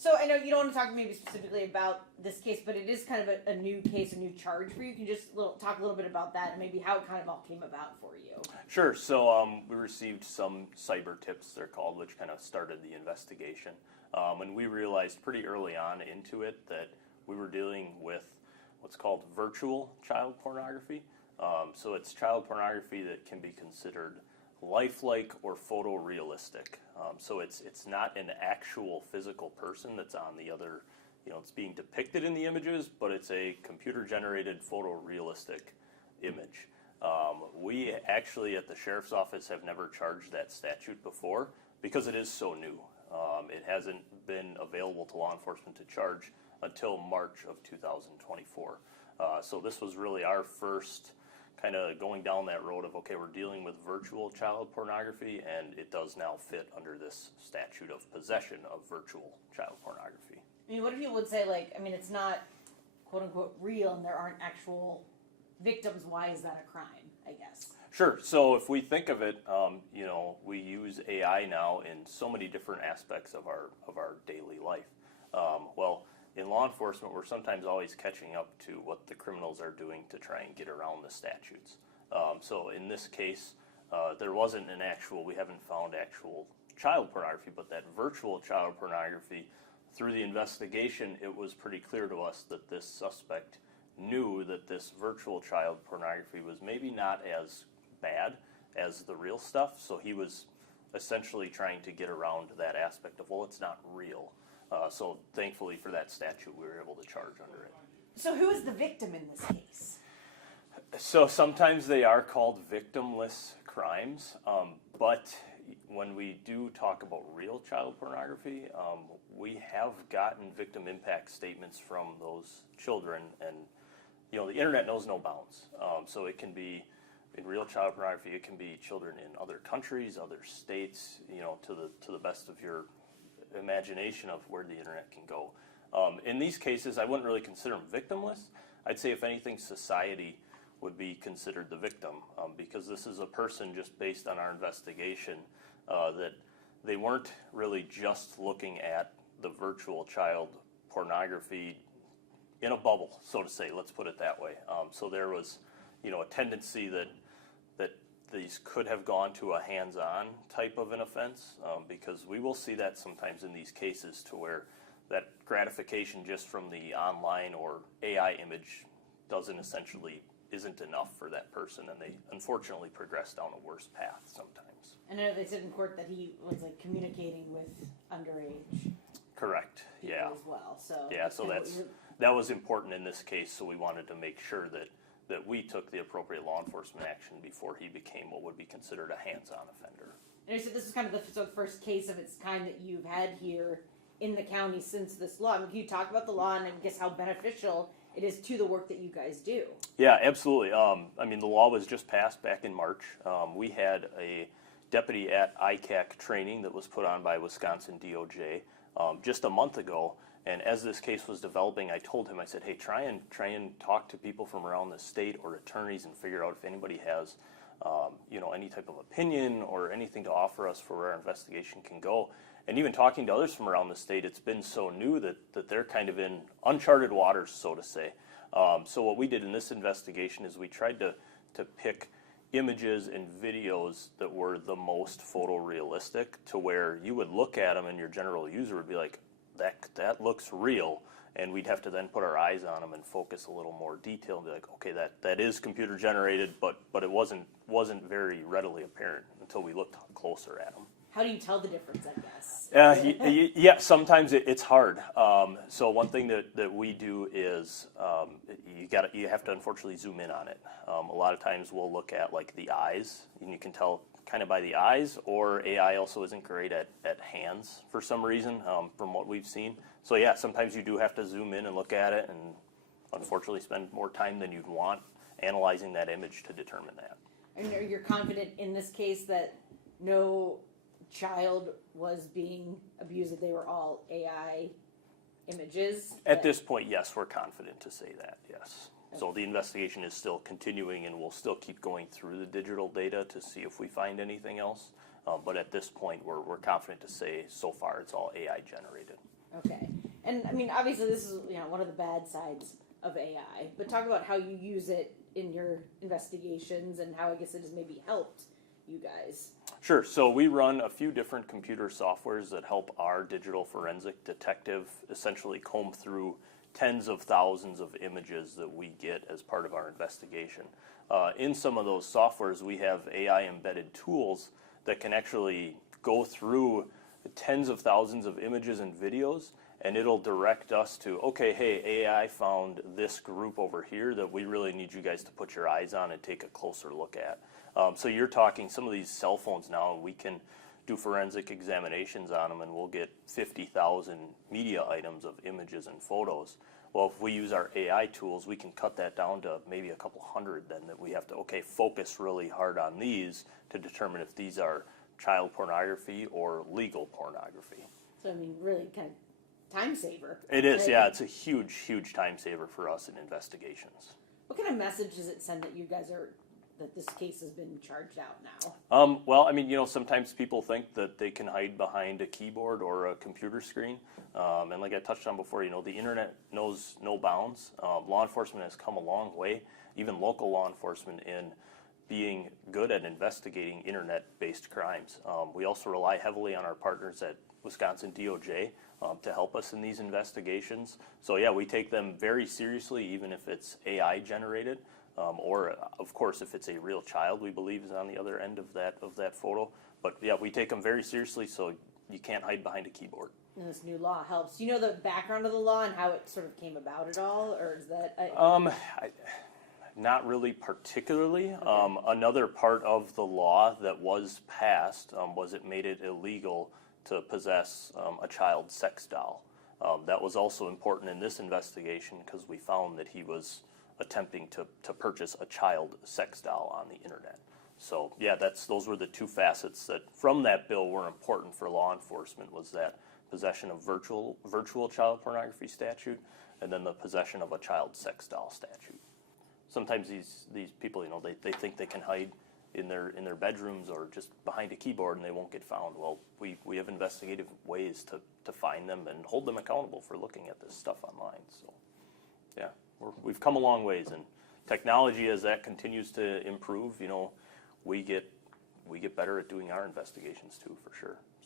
So I know you don't want to talk maybe specifically about this case, but it is kind of a new case, a new charge for you. Can you just talk a little bit about that and maybe how it kind of all came about for you? Sure. So we received some cyber tips, they're called, which kind of started the investigation. And we realized pretty early on into it that we were dealing with what's called virtual child pornography. So it's child pornography that can be considered lifelike or photorealistic. So it's not an actual physical person that's on the other, it's being depicted in the images, but it's a computer-generated photorealistic image. We actually at the Sheriff's Office have never charged that statute before because it is so new. It hasn't been available to law enforcement to charge until March of 2024. So this was really our first kind of going down that road of, okay, we're dealing with virtual child pornography, and it does now fit under this statute of possession of virtual child pornography. I mean, what if people would say, it's not quote-unquote real and there aren't actual victims? Why is that a crime, I guess? Sure. So if we think of it, we use AI now in so many different aspects of our daily life. Well, in law enforcement, we're sometimes always catching up to what the criminals are doing to try and get around the statutes. So in this case, there wasn't we haven't found actual child pornography, but that virtual child pornography, through the investigation, it was pretty clear to us that this suspect knew that this virtual child pornography was maybe not as bad as the real stuff, so he was essentially trying to get around that aspect of, well, it's not real. So thankfully for that statute, we were able to charge under it. So who is the victim in this case? So sometimes they are called victimless crimes, but when we do talk about real child pornography, we have gotten victim impact statements from those children, and the internet knows no bounds. So it can be in real child pornography, it can be children in other countries, other states, to the best of your imagination of where the internet can go. In these cases, I wouldn't really consider them victimless. I'd say, if anything, society would be considered the victim, because this is a person, just based on our investigation, that they weren't really just looking at the virtual child pornography in a bubble, so to say, let's put it that way. So there was, a tendency that these could have gone to a hands-on type of an offense, because we will see that sometimes in these cases, to where that gratification just from the online or AI image isn't enough for that person, and they unfortunately progress down a worse path sometimes. I know they said in court that he was communicating with underage. Correct. Yeah. As well. So yeah. So that was important in this case. So we wanted to make sure that we took the appropriate law enforcement action before he became what would be considered a hands-on offender. And you said this is kind of the first case of its kind that you've had here in the county since this law. I mean, can you talk about the law and I guess how beneficial it is to the work that you guys do? Yeah, absolutely. The law was just passed back in March. We had a deputy at ICAC training that was put on by Wisconsin DOJ just a month ago. And as this case was developing, I told him, I said, hey, try and talk to people from around the state or attorneys and figure out if anybody has, any type of opinion or anything to offer us for where our investigation can go. And even talking to others from around the state, it's been so new that they're kind of in uncharted waters, so to say. So what we did in this investigation is we tried to pick images and videos that were the most photorealistic, to where you would look at them and your general user would be like, that looks real, and we'd have to then put our eyes on them and focus a little more detail and be like, okay, that is computer generated, but it wasn't very readily apparent until we looked closer at them. How do you tell the difference, I guess? Yeah, sometimes it's hard. So one thing that we do is you have to unfortunately zoom in on it. A lot of times we'll look at the eyes, and you can tell kind of by the eyes, or AI also isn't great at hands for some reason, from what we've seen. So yeah, sometimes you do have to zoom in and look at it, and unfortunately spend more time than you'd want analyzing that image to determine that. And you're confident in this case that no child was being abused, that they were all AI images? At this point, yes, we're confident to say that, yes. Okay. So the investigation is still continuing, and we'll still keep going through the digital data to see if we find anything else. But at this point, we're confident to say so far it's all AI generated. Okay. And I mean, obviously, this is one of the bad sides of AI. But talk about how you use it in your investigations and how I guess it has maybe helped you guys. Sure. So we run a few different computer softwares that help our digital forensic detective essentially comb through tens of thousands of images that we get as part of our investigation. In some of those softwares, we have AI embedded tools that can actually go through tens of thousands of images and videos, and it'll direct us to, okay, hey, AI found this group over here that we really need you guys to put your eyes on and take a closer look at. So you're talking some of these cell phones now, we can do forensic examinations on them, and we'll get 50,000 media items of images and photos. Well, if we use our AI tools, we can cut that down to maybe a couple hundred then that we have to, focus really hard on these to determine if these are child pornography or legal pornography. So, I mean, really kind of time saver. It is, yeah. It's a huge, huge time saver for us in investigations. What kind of message does it send that you guys that this case has been charged out now? Well, I mean, sometimes people think that they can hide behind a keyboard or a computer screen. And like I touched on before, the internet knows no bounds. Law enforcement has come a long way, even local law enforcement, in being good at investigating internet-based crimes. We also rely heavily on our partners at Wisconsin DOJ to help us in these investigations. So yeah, we take them very seriously, even if it's AI generated. Or, of course, if it's a real child, we believe is on the other end of that photo. But yeah, we take them very seriously, so you can't hide behind a keyboard. And this new law helps. Do you know the background of the law and how it sort of came about at all, or is that? Not really particularly. Okay. Another part of the law that was passed was it made it illegal to possess a child sex doll. That was also important in this investigation because we found that he was attempting to purchase a child sex doll on the internet. So yeah, those were the two facets that from that bill were important for law enforcement, was that possession of virtual child pornography statute, and then the possession of a child sex doll statute. Sometimes these people, they think they can hide in their bedrooms or just behind a keyboard and they won't get found. Well, we have investigative ways to find them and hold them accountable for looking at this stuff online. So yeah. We've come a long ways, and technology, as that continues to improve, we get better at doing our investigations too, for sure.